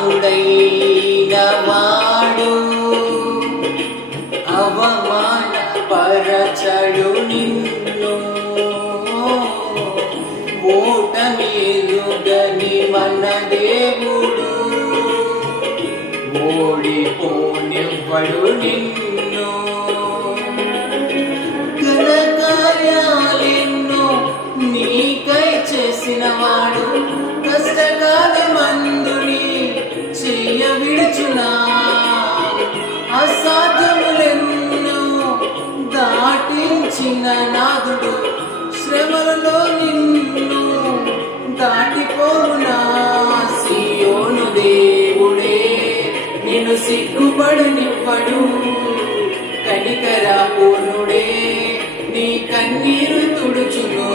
అసమానుడైన వాడు అవమాన పరచడు నిన్ను ఓటమిలుగని మన దేవుడు ఓడిపోనివ్వడు నిన్ను ఘనకార్యాలెన్నో నీకై చేసిన వాడు కష్టకాలమందుని చెయ్య విడుచునా అసాధ్యములెన్నో దాటించిన నాదుడు శ్రమలలో నిన్ను దాటిపోవునా సియోను దేవుడే నిన్ను సిగ్గుపడనివ్వడు కనికర పూర్ణుడే నీ కన్నీరు తుడుచును